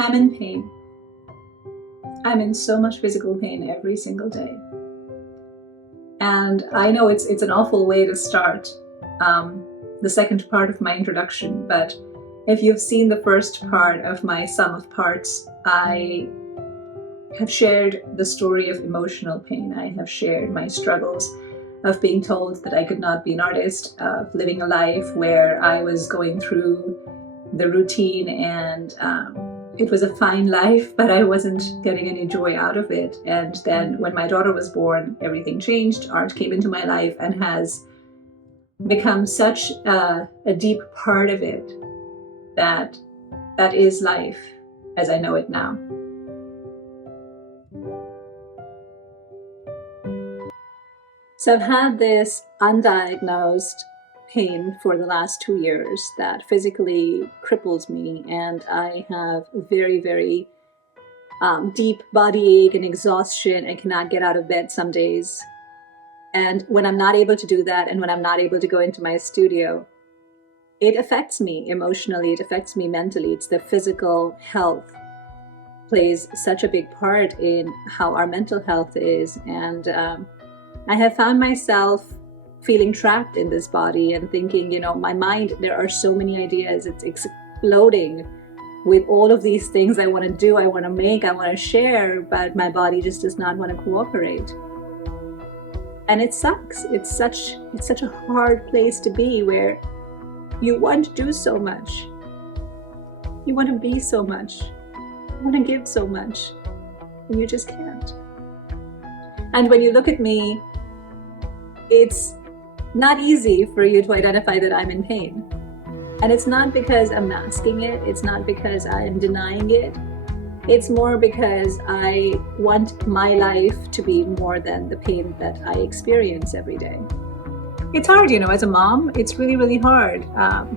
I'm in pain. I'm in so much physical pain every single day. And I know it's an awful way to start the second part of my introduction, but if you've seen the first part of my sum of parts, I have shared the story of emotional pain. I have shared my struggles of being told that I could not be an artist, of living a life where I was going through the routine and it was a fine life, but I wasn't getting any joy out of it. And then when my daughter was born, everything changed. Art came into my life and has become such a deep part of it that is life as I know it now. So I've had this undiagnosed pain for the last 2 years that physically cripples me, and I have very, very deep body ache and exhaustion. I cannot get out of bed some days. And when I'm not able to do that, and when I'm not able to go into my studio, it affects me emotionally, it affects me mentally. It's the physical health plays such a big part in how our mental health is. And I have found myself feeling trapped in this body and thinking, my mind, there are so many ideas, it's exploding with all of these things I want to do, I want to make, I want to share, but my body just does not want to cooperate. And it sucks. It's such a hard place to be, where you want to do so much. You want to be so much. You want to give so much. And you just can't. And when you look at me, it's not easy for you to identify that I'm in pain. And it's not because I'm masking it. It's not because I'm denying it. It's more because I want my life to be more than the pain that I experience every day. It's hard, as a mom, it's really, really hard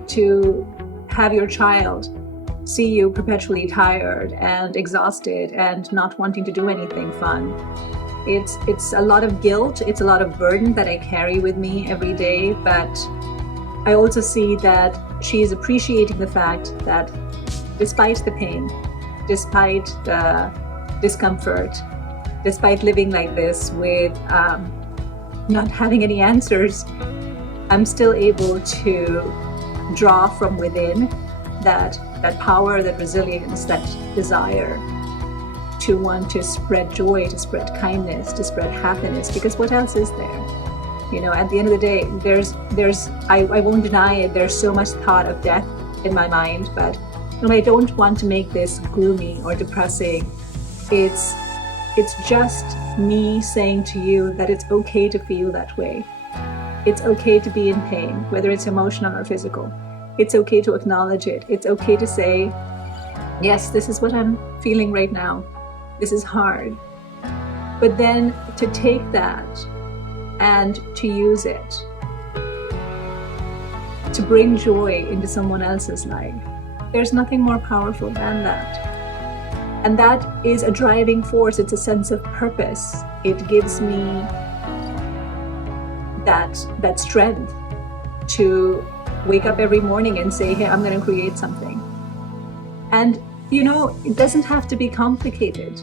to have your child see you perpetually tired and exhausted and not wanting to do anything fun. It's a lot of guilt, it's a lot of burden that I carry with me every day, but I also see that she is appreciating the fact that despite the pain, despite the discomfort, despite living like this with not having any answers, I'm still able to draw from within that power, that resilience, that desire to want to spread joy, to spread kindness, to spread happiness, because what else is there? At the end of the day, I won't deny it, there's so much thought of death in my mind, but I don't want to make this gloomy or depressing. It's just me saying to you that it's okay to feel that way. It's okay to be in pain, whether it's emotional or physical. It's okay to acknowledge it. It's okay to say, yes, this is what I'm feeling right now. This is hard. But then to take that and to use it to bring joy into someone else's life. There's nothing more powerful than that. And that is a driving force. It's a sense of purpose. It gives me that strength to wake up every morning and say, hey, I'm going to create something. And, it doesn't have to be complicated.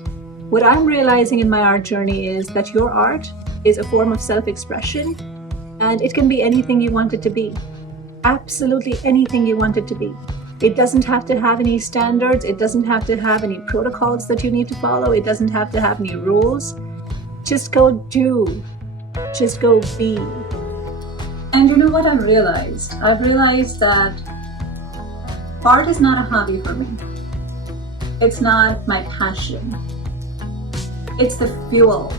What I'm realizing in my art journey is that your art is a form of self-expression, and it can be anything you want it to be. Absolutely anything you want it to be. It doesn't have to have any standards. It doesn't have to have any protocols that you need to follow. It doesn't have to have any rules. Just go do. Just go be. And you know what I've realized? I've realized that art is not a hobby for me. It's not my passion. It's the fuel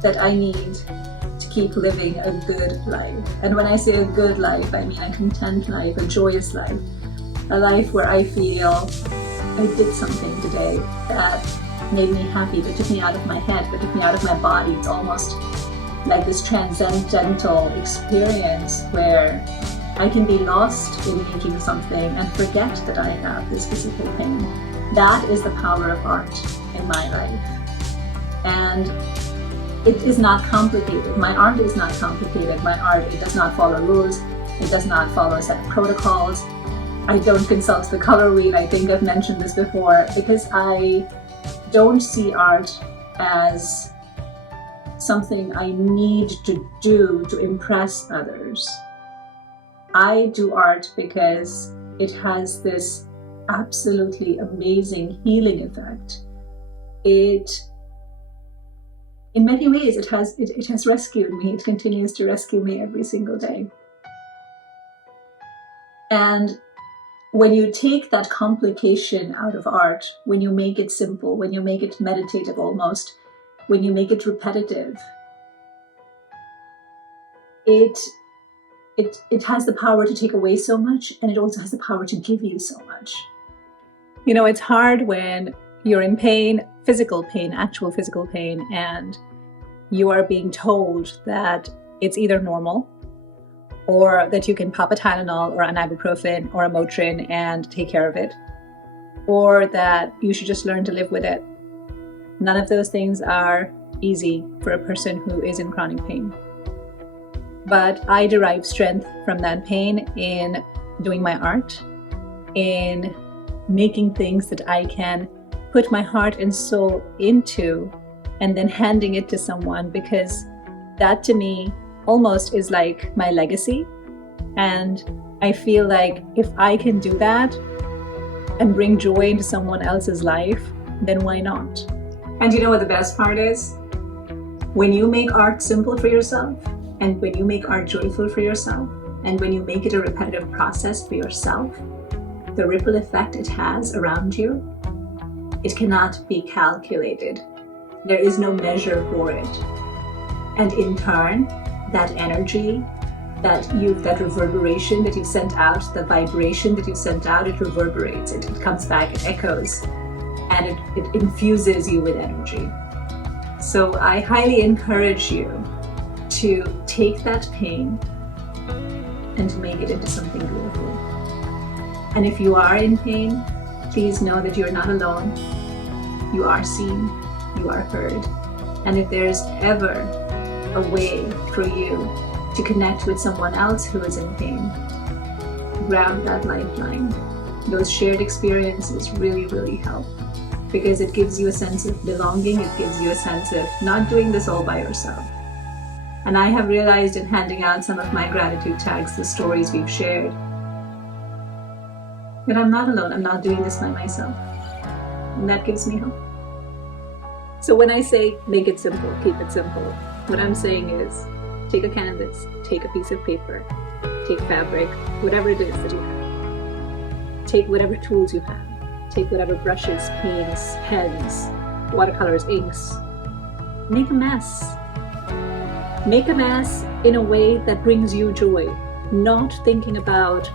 that I need to keep living a good life. And when I say a good life, I mean a content life, a joyous life. A life where I feel I did something today that made me happy, that took me out of my head, that took me out of my body. It's almost like this transcendental experience where I can be lost in making something and forget that I have this physical pain. That is the power of art in my life. And it is not complicated. My art is not complicated. My art, it does not follow rules. It does not follow a set of protocols. I don't consult the color wheel. I think I've mentioned this before, because I don't see art as something I need to do to impress others. I do art because it has this absolutely amazing healing effect. In many ways, it has rescued me. It continues to rescue me every single day. And when you take that complication out of art, when you make it simple, when you make it meditative almost, when you make it repetitive, it has the power to take away so much, and it also has the power to give you so much. You know, it's hard when you're in pain, physical pain, actual physical pain, and you are being told that it's either normal, or that you can pop a Tylenol or an ibuprofen or a Motrin and take care of it, or that you should just learn to live with it. None of those things are easy for a person who is in chronic pain. But I derive strength from that pain in doing my art, in making things that I can put my heart and soul into, and then handing it to someone, because that to me almost is like my legacy. And I feel like if I can do that and bring joy into someone else's life, then why not? And you know what the best part is? When you make art simple for yourself, and when you make art joyful for yourself, and when you make it a repetitive process for yourself, the ripple effect it has around you, it cannot be calculated. There is no measure for it. And in turn, that energy, that reverberation that you sent out, the vibration that you sent out, it reverberates, it comes back, it echoes, and it infuses you with energy. So I highly encourage you to take that pain and to make it into something beautiful. And if you are in pain, please know that you're not alone. You are seen, you are heard. And if there's ever a way for you to connect with someone else who is in pain, grab that lifeline. Those shared experiences really, really help, because it gives you a sense of belonging. It gives you a sense of not doing this all by yourself. And I have realized in handing out some of my gratitude tags, the stories we've shared, that I'm not alone. I'm not doing this by myself. And that gives me hope. So when I say make it simple, keep it simple, what I'm saying is take a canvas, take a piece of paper, take fabric, whatever it is that you have. Take whatever tools you have. Take whatever brushes, paints, pens, watercolors, inks. Make a mess. Make a mess in a way that brings you joy, not thinking about,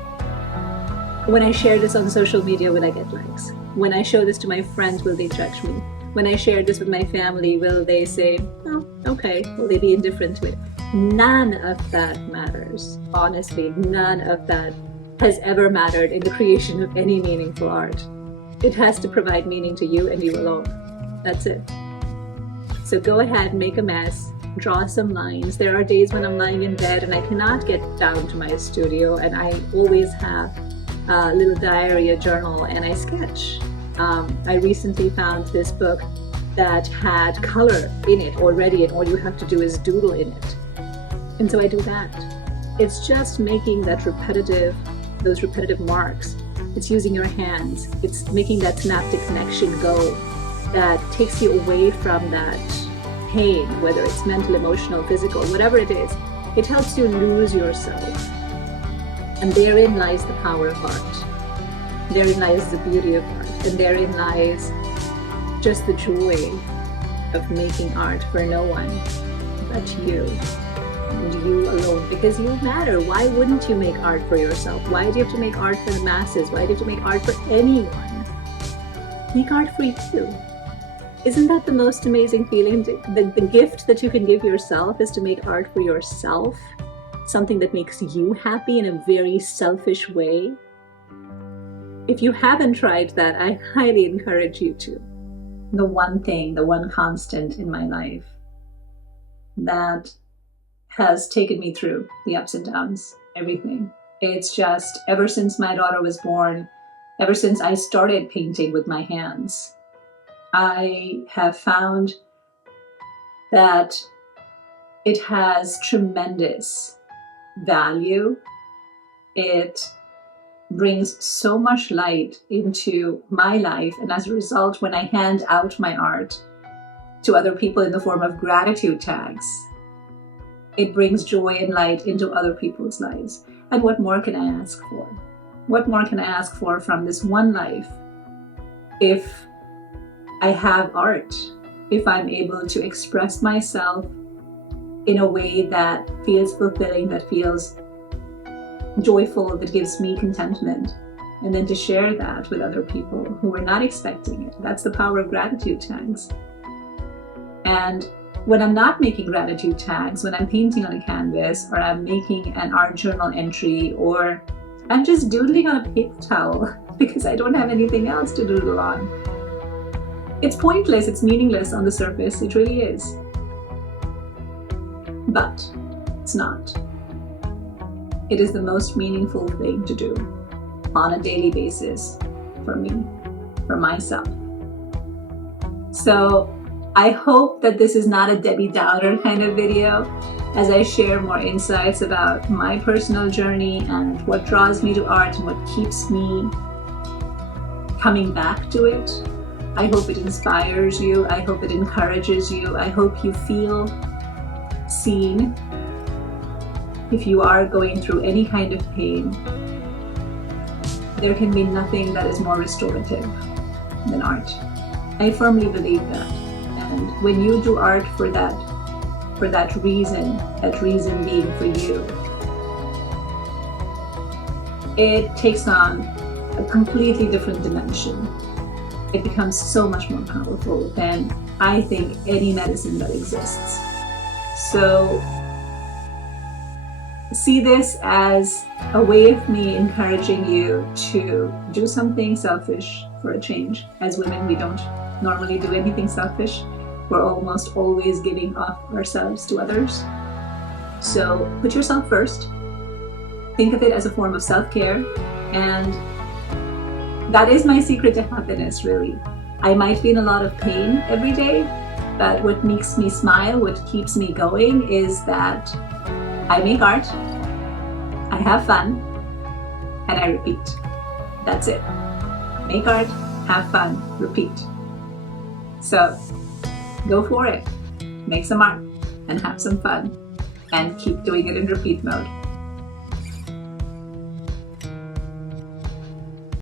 when I share this on social media, will I get likes? When I show this to my friends, will they judge me? When I share this with my family, will they say, oh, okay, will they be indifferent to it? None of that matters. Honestly, none of that has ever mattered in the creation of any meaningful art. It has to provide meaning to you and you alone. That's it. So go ahead, make a mess. Draw some lines. There are days when I'm lying in bed and I cannot get down to my studio, and I always have a little diary, a journal, and I sketch. I recently found this book that had color in it already, and all you have to do is doodle in it. And so I do that. It's just making those repetitive marks. It's using your hands. It's making that synaptic connection go that takes you away from that pain, whether it's mental, emotional, physical, whatever it is. It helps you lose yourself. And therein lies the power of art. Therein lies the beauty of art. And therein lies just the joy of making art for no one but you, and you alone, because you matter. Why wouldn't you make art for yourself? Why do you have to make art for the masses? Why do you have to make art for anyone? Make art for you. Isn't that the most amazing feeling? The gift that you can give yourself is to make art for yourself, something that makes you happy in a very selfish way. If you haven't tried that, I highly encourage you to. The one thing, the one constant in my life that has taken me through the ups and downs, everything, It's just ever since my daughter was born, ever since I started painting with my hands, I have found that it has tremendous value. It brings so much light into my life. And as a result, when I hand out my art to other people in the form of gratitude tags, it brings joy and light into other people's lives. And what more can I ask for? What more can I ask for from this one life if I have art, if I'm able to express myself in a way that feels fulfilling, that feels joyful, that gives me contentment, and then to share that with other people who are not expecting it. That's the power of gratitude tags. And when I'm not making gratitude tags, when I'm painting on a canvas, or I'm making an art journal entry, or I'm just doodling on a paper towel because I don't have anything else to doodle on, it's pointless, it's meaningless on the surface, it really is. But it's not. It is the most meaningful thing to do on a daily basis for me, for myself. So I hope that this is not a Debbie Downer kind of video, as I share more insights about my personal journey and what draws me to art and what keeps me coming back to it. I hope it inspires you. I hope it encourages you. I hope you feel seen. If you are going through any kind of pain, there can be nothing that is more restorative than art. I firmly believe that. And when you do art for that reason being for you, it takes on a completely different dimension. It becomes so much more powerful than I think any medicine that exists. So see this as a way of me encouraging you to do something selfish for a change. As women, we don't normally do anything selfish. We're almost always giving off ourselves to others. So put yourself first. Think of it as a form of self-care, and that is my secret to happiness, really. I might be in a lot of pain every day, but what makes me smile, what keeps me going, is that I make art, I have fun, and I repeat. That's it. Make art, have fun, repeat. So go for it. Make some art and have some fun and keep doing it in repeat mode.